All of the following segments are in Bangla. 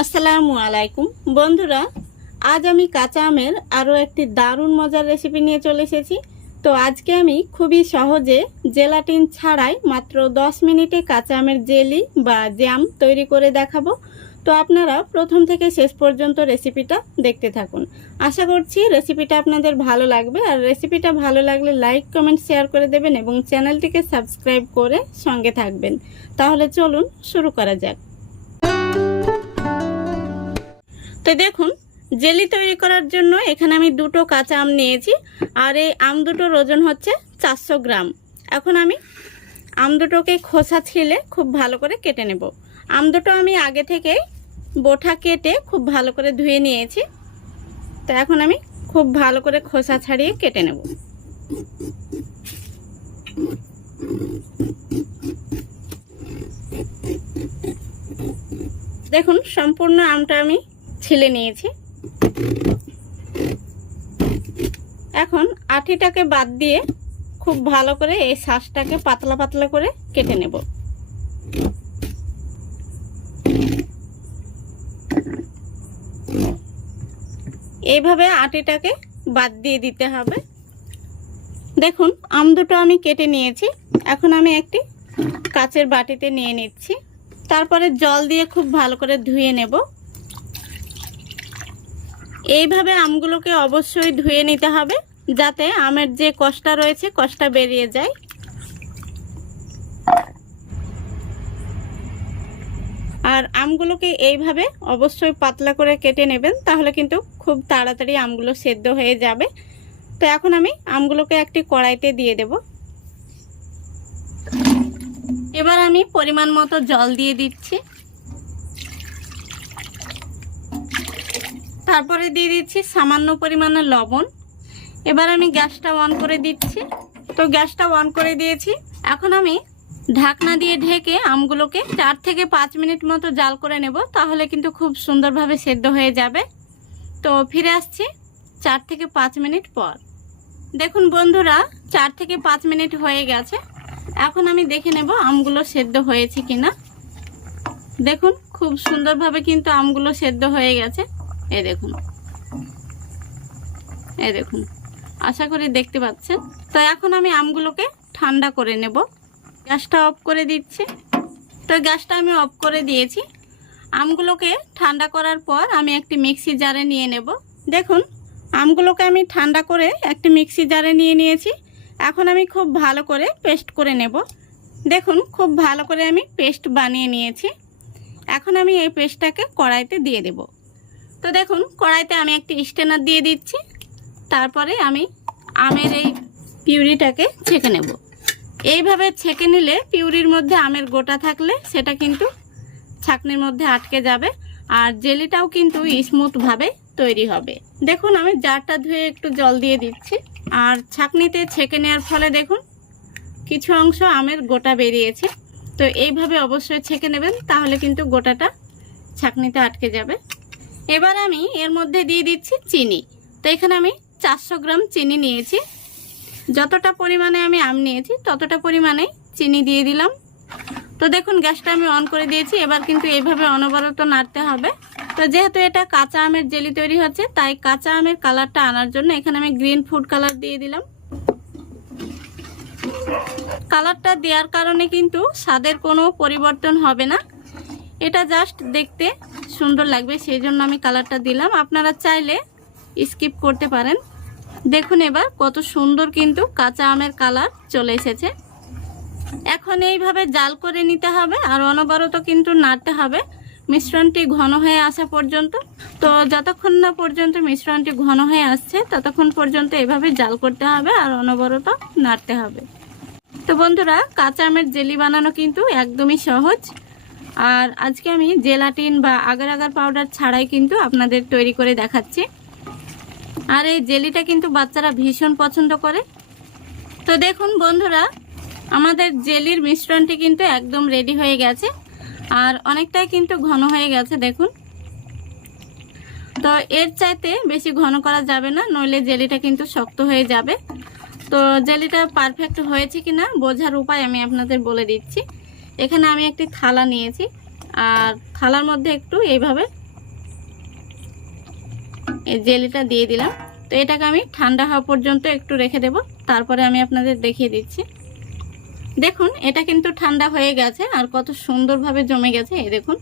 আসসালামু আলাইকুম বন্ধুরা, আজ আমি কাঁচা আমের আরও একটি দারুণ মজার রেসিপি নিয়ে চলে এসেছি। তো আজকে আমি খুবই সহজে জেলাটিন ছাড়াই মাত্র 10 মিনিটে কাঁচা আমের জেলি বা জ্যাম তৈরি করে দেখাবো। তো আপনারা প্রথম থেকে শেষ পর্যন্ত রেসিপিটা দেখতে থাকুন। আশা করছি রেসিপিটা আপনাদের ভালো লাগবে, আর রেসিপিটা ভালো লাগলে লাইক কমেন্ট শেয়ার করে দেবেন এবং চ্যানেলটিকে সাবস্ক্রাইব করে সঙ্গে থাকবেন। তাহলে চলুন শুরু করা যাক। তো দেখুন, জেলি তৈরি করার জন্য এখানে আমি দুটো কাঁচা আম নিয়েছি, আর এই আম দুটোর ওজন হচ্ছে 400 গ্রাম। এখন আমি আম দুটোকে খোসা ছিলে খুব ভালো করে কেটে নেব। আম দুটো আমি আগে থেকেই বোটা কেটে খুব ভালো করে ধুয়ে নিয়েছি। তো এখন আমি খুব ভালো করে খোসা ছাড়িয়ে কেটে নেব। দেখুন, সম্পূর্ণ আমটা আমি ছিলে নিয়েছি। এখন আঠিটাকে বাদ দিয়ে খুব ভালো করে এই শাঁসটাকে পাতলা পাতলা করে কেটে নেব। এইভাবে আটিটাকে বাদ দিয়ে দিতে হবে। দেখুন, আম দুটো আমি কেটে নিয়েছি। এখন আমি একটি কাচের বাটিতে নিয়ে নিচ্ছি। তারপরে জল দিয়ে খুব ভালো করে ধুয়ে নেব। এইভাবে আমগুলোকে অবশ্যই ধুয়ে নিতে হবে, যাতে আমের যে কষটা রয়েছে কষটা বেরিয়ে যায়। আর আমগুলোকে এইভাবে অবশ্যই পাতলা করে কেটে নেবেন, তাহলে কিন্তু খুব তাড়াতাড়ি আমগুলো সেদ্ধ হয়ে যাবে। তো এখন আমি আমগুলোকে একটি কড়াইতে দিয়ে দেব। এবার আমি পরিমাণ মতো জল দিয়ে দিচ্ছি। তারপরে দিয়ে দিচ্ছি সামান্য পরিমাণে লবণ। এবার আমি গ্যাসটা অন করে দিচ্ছি। তো গ্যাসটা অন করে দিয়েছি। এখন আমি ঢাকনা দিয়ে ঢেকে আমগুলোকে 4 থেকে 5 মিনিট মতো জাল করে নেব, তাহলে কিন্তু খুব সুন্দরভাবে সেদ্ধ হয়ে যাবে। তো ফিরে আসছি 4 থেকে 5 মিনিট পর। দেখুন বন্ধুরা, 4 থেকে 5 মিনিট হয়ে গেছে। এখন আমি দেখে নেব আমগুলো সেদ্ধ হয়েছে কিনা। দেখুন, খুব সুন্দরভাবে কিন্তু আমগুলো সেদ্ধ হয়ে গেছে। এই দেখুন, এই দেখুন, আশা করি দেখতে পাচ্ছেন। তো এখন আমি আমগুলোকে ঠান্ডা করে নেব। গ্যাসটা অফ করে দিচ্ছি। তো গ্যাসটা আমি অফ করে দিয়েছি। আমগুলোকে ঠান্ডা করার পর আমি একটি মিক্সি জারে নিয়ে নেব। দেখুন, আমগুলোকে আমি ঠান্ডা করে একটি মিক্সি জারে নিয়ে নিয়েছি। এখন আমি খুব ভালো করে পেস্ট করে নেব। দেখুন, খুব ভালো করে আমি পেস্ট বানিয়ে নিয়েছি। এখন আমি এই পেস্টটাকে কড়াইতে দিয়ে দেব। তো দেখুন, কড়াইতে আমি একটি স্ট্রেনার দিয়ে দিচ্ছি। তারপরে আমি আমের এই পিউরিটাকে ছেঁকে নেব। এইভাবে ছেঁকে নিলে পিউরির মধ্যে আমের গোটা থাকলে সেটা কিন্তু ছাঁকনির মধ্যে আটকে যাবে, আর জেলিটাও কিন্তু স্মুথভাবে তৈরি হবে। দেখুন, আমি জারটা ধুয়ে একটু জল দিয়ে দিচ্ছি। আর ছাঁকনিতে ছেঁকে নেওয়ার ফলে দেখুন কিছু অংশ আমের গোটা বেরিয়েছে। তো এইভাবে অবশ্যই ছেঁকে নেবেন, তাহলে কিন্তু গোটাটা ছাঁকনিতে আটকে যাবে। এবার আমি এর মধ্যে দিয়ে দিচ্ছি চিনি। তো এখানে আমি 400 গ্রাম চিনি নিয়েছি। যতটা পরিমাণে আমি আম নিয়েছি ততটা পরিমাণে চিনি দিয়ে দিলাম। তো দেখুন, গ্যাসটা আমি অন করে দিয়েছি। এবার কিন্তু এইভাবে অনবরত নাড়তে হবে। তো যেহেতু এটা কাঁচা আমের জেলি তৈরি হচ্ছে, তাই কাঁচা আমের কালারটা আনার জন্য এখানে আমি গ্রিন ফুড কালার দিয়ে দিলাম। কালারটা দেওয়ার কারণে কিন্তু স্বাদের কোনো পরিবর্তন হবে না, এটা জাস্ট দেখতে সুন্দর লাগবে, সেই জন্য আমি কালারটা দিলাম। আপনারা চাইলে স্কিপ করতে পারেন। দেখুন এবার কত সুন্দর কিন্তু কাঁচা আমের কালার চলে এসেছে। এখন এইভাবে জাল করে নিতে হবে, আর অনবরত কিন্তু নাড়তে হবে মিশ্রণটি ঘন হয়ে আসা পর্যন্ত। তো যতক্ষণ না পর্যন্ত মিশ্রণটি ঘন হয়ে আসছে ততক্ষণ পর্যন্ত এইভাবে জাল করতে হবে আর অনবরত নাড়তে হবে। তো বন্ধুরা, কাঁচা আমের জেলি বানানো কিন্তু একদমই সহজ। আর আজকে আমি জেলাটিন বা আগার আগার পাউডার ছাড়াই কিন্তু আপনাদের তৈরি করে দেখাচ্ছি। আর এই জেলিটা কিন্তু বাচ্চারা ভীষণ পছন্দ করে। তো দেখুন বন্ধুরা, আমাদের জেলির মিশ্রণটি কিন্তু একদম রেডি হয়ে গেছে, আর অনেকটাই কিন্তু ঘন হয়ে গেছে। দেখুন, তো এর চাইতে বেশি ঘন করা যাবে না, নইলে জেলিটা কিন্তু শক্ত হয়ে যাবে। তো জেলিটা পারফেক্ট হয়েছে কিনা বোঝার উপায় আমি আপনাদের বলে দিচ্ছি। এখানে আমি একটি থালা নিয়েছি, আর থালার মধ্যে একটু এইভাবে এই জেলিটা দিয়ে দিলাম। তো এটাকে আমি ঠান্ডা হওয়া পর্যন্ত একটু রেখে দেব, তারপরে আমি আপনাদের দেখিয়ে দিচ্ছি। দেখুন এটা কিন্তু ঠান্ডা হয়ে গেছে আর কত সুন্দরভাবে জমে গেছে, এই দেখুন।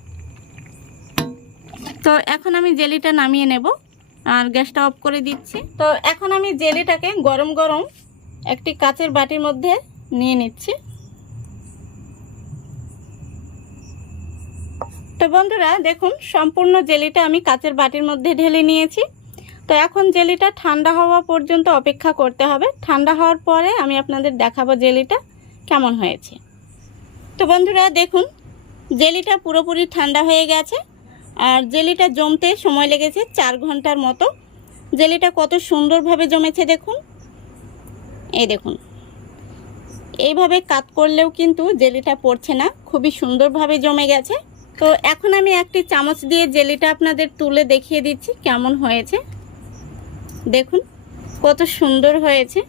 তো এখন আমি জেলিটা নামিয়ে নেব আর গ্যাসটা অফ করে দিচ্ছি। তো এখন আমি জেলিটাকে গরম গরম একটি কাচের বাটির মধ্যে নিয়ে নিচ্ছি। তো বন্ধুরা দেখুন সম্পূর্ণ জেলিটা আমি কাচের বাটির মধ্যে ঢেলে নিয়েছি। তো এখন জেলিটা ঠান্ডা হওয়া পর্যন্ত অপেক্ষা করতে হবে। ঠান্ডা হওয়ার পরে আমি আপনাদের দেখাবো জেলিটা কেমন হয়েছে। তো বন্ধুরা দেখুন জেলিটা পুরোপুরি ঠান্ডা হয়ে গেছে আর জেলিটা জমতে সময় লেগেছে 4 ঘন্টার মতো। জেলিটা কত সুন্দরভাবে জমেছে দেখুন, এই দেখুন। এইভাবে কাট করলেও কিন্তু জেলিটা পড়ছে না, খুবই সুন্দরভাবে জমে গেছে। তো এখন আমি একটি চামচ দিয়ে জেলিটা আপনাদের তুলে দেখিয়ে দিচ্ছি কেমন হয়েছে। দেখুন কত সুন্দর হয়েছে।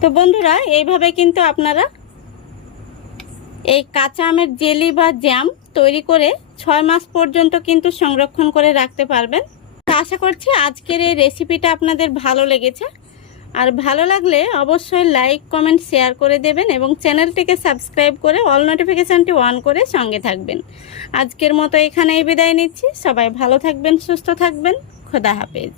তো বন্ধুরা এইভাবে কিন্তু আপনারা এই কাঁচা আমের জেলি বা জ্যাম তৈরি করে 6 মাস পর্যন্ত কিন্তু সংরক্ষণ করে রাখতে পারবেন। তো আশা করছি আজকের এই রেসিপিটা আপনাদের ভালো লেগেছে। আর ভালো লাগলে অবশ্যই লাইক কমেন্ট শেয়ার করে দেবেন এবং চ্যানেলটিকে সাবস্ক্রাইব করে অল নোটিফিকেশানটি অন করে সঙ্গে থাকবেন। আজকের মতো এখানেই বিদায় নিচ্ছি। সবাই ভালো থাকবেন, সুস্থ থাকবেন। খোদা হাফেজ।